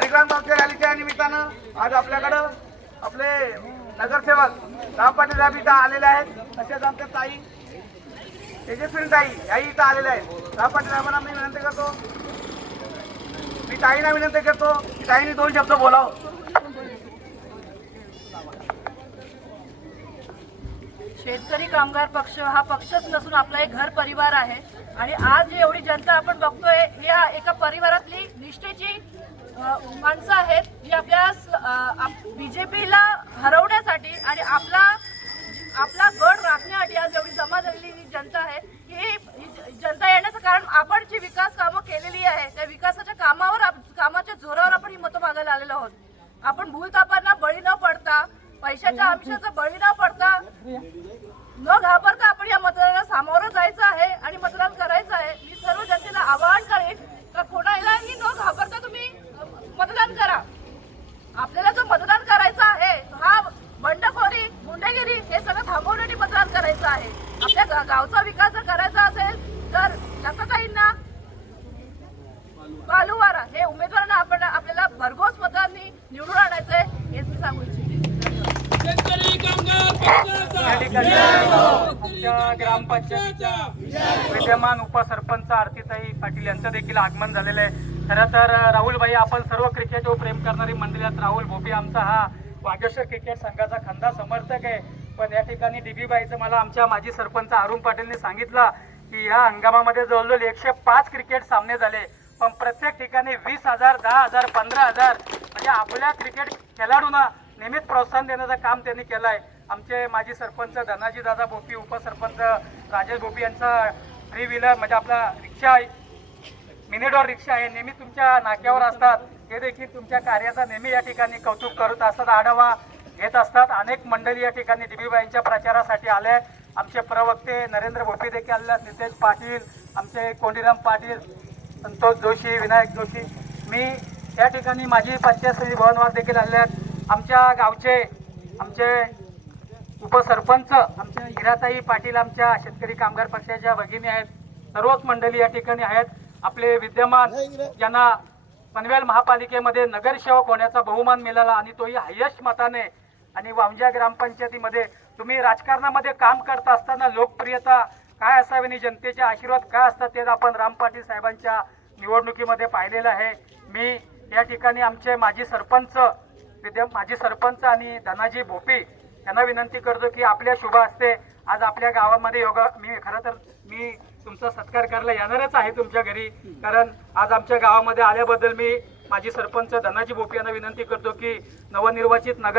हरिग्राम गावच्या रॅलीच्या निमित्तानं आज आपल्याकडं आपले नगरसेवक राम पाटील साहेब इथं आलेले आहेत. तसेच आमच्या ताई तेजस्वी ताई याही इथं आलेल्या आहेत. राम पाटील साहेबांना मी विनंती करतो. मी ताईंना विनंती करतो की ताईंनी दोन शब्द बोलावं. शेतकरी कामगार पक्ष हा पक्षच नसून आपला एक घर परिवार आहे. आणि आज जी एवढी जनता आपण बघतोय या एका परिवारातली निष्ठेची माणसं आहेत जी आपल्या बीजेपीला हरवण्यासाठी आणि आपला आपला गड राखण्यासाठी आज एवढी जमा झालेली जी जनता आहे ही ही जनता येण्याचं कारण आपण जी विकास कामं केलेली आहे त्या विकासाच्या कामावर आप- कामाच्या जोरावर आपण ही मतं मागायला आलेलो आहोत. आपण भूलतापांना बळी न पडता पैशाच्या आमिषाचा बळी न पडता न घाबरता आपण या मतदानाला सामोरं जायचं आहे आणि मतदान करायचं आहे मी सर्व जनतेला आवाहन करेन का कोणालाही न घाबरता तुम्ही अ, मतदान करा आपल्याला जो मतदान करायचं आहे हा बंडखोरी गुंडगिरी हे सगळं थांबवण्यासाठी मतदान करायचं आहे आपल्या गा- गावचा विकास जर करायचा असेल तर लताताईंना बालुवारा हे उमेदवारांना आपण आपल्याला भरघोस मतांनी निवडून आणायचं आहे हेच मी सांगू शेतकरी कामगार ग्रामपंचायतीच्या विद्यमान उपसरपंच आरतीताई पाटील यांचं देखील आगमन झालेलं आहे. खरं तर राहुलबाई आपण सर्व क्रिकेटवर प्रेम करणारी मंडळात राहुल भोपी आमचा हा वागेश्वर क्रिकेट संघाचा खंदा समर्थक आहे. पण या ठिकाणी डीबीबाईचं मला आमच्या माजी सरपंच अरुण पाटीलने सांगितलं की या हंगामामध्ये जवळजवळ एकशे पाच क्रिकेट सामने झाले. पण प्रत्येक ठिकाणी वीस हजार दहा हजार पंधरा हजार म्हणजे आपल्या क्रिकेट खेळाडूंना नेहमीच प्रोत्साहन देण्याचं काम त्यांनी केलं आहे आमचे माजी सरपंच धनाजी दादा भोपी उपसरपंच राजेश भोपी यांचा थ्री व्हीलर म्हणजे आपला रिक्षा मिनिडॉर रिक्षा आहे. नेहमी तुमच्या नाक्यावर असतात. ते देखील तुमच्या कार्याचा नेहमी या ठिकाणी कौतुक करत असतात. आढावा घेत असतात. अनेक मंडळी या ठिकाणी डीबीबाईंच्या प्रचारासाठी आले आमचे प्रवक्ते नरेंद्र भोपी देखील आले आहेत, नितेश पाटील आमचे कोंडीराम पाटील संतोष जोशी विनायक जोशी. मी या ठिकाणी माझी पंचायत समिती भवनवार देखील आले आहेत. आमच्या गावचे आमचे उपसरपंच आमच्या हिराताई पाटील आमच्या शेतकरी कामगार पक्षाच्या भगिनी आहेत. सर्वच मंडळी या ठिकाणी आहेत. आपले विद्यमान ज्यांना पनवेल महापालिकेमध्ये नगरसेवक होण्याचा बहुमान मिळाला आणि तोही हायेस्ट मताने आणि वांजा ग्रामपंचायतीमध्ये. तुम्ही राजकारणामध्ये काम करत असताना लोकप्रियता काय असावी आणि जनतेचे आशीर्वाद काय असतात ते आपण राम पाटील साहेबांच्या निवडणुकीमध्ये पाहिलेलं आहे. मी या ठिकाणी आमचे माजी सरपंच विद्या माजी सरपंच आणि धनाजी भोपी यांना विनंती करतो की आपल्या शुभ असते आज आपल्या गावामध्ये योगा मी खरं तर मी तुमचा सत्कार करायला येणारच आहे तुमच्या घरी. कारण आज आमच्या गावामध्ये आल्याबद्दल मी माजी सरपंच धनाजी भोपी यांना विनंती करतो की नवनिर्वाचित नगर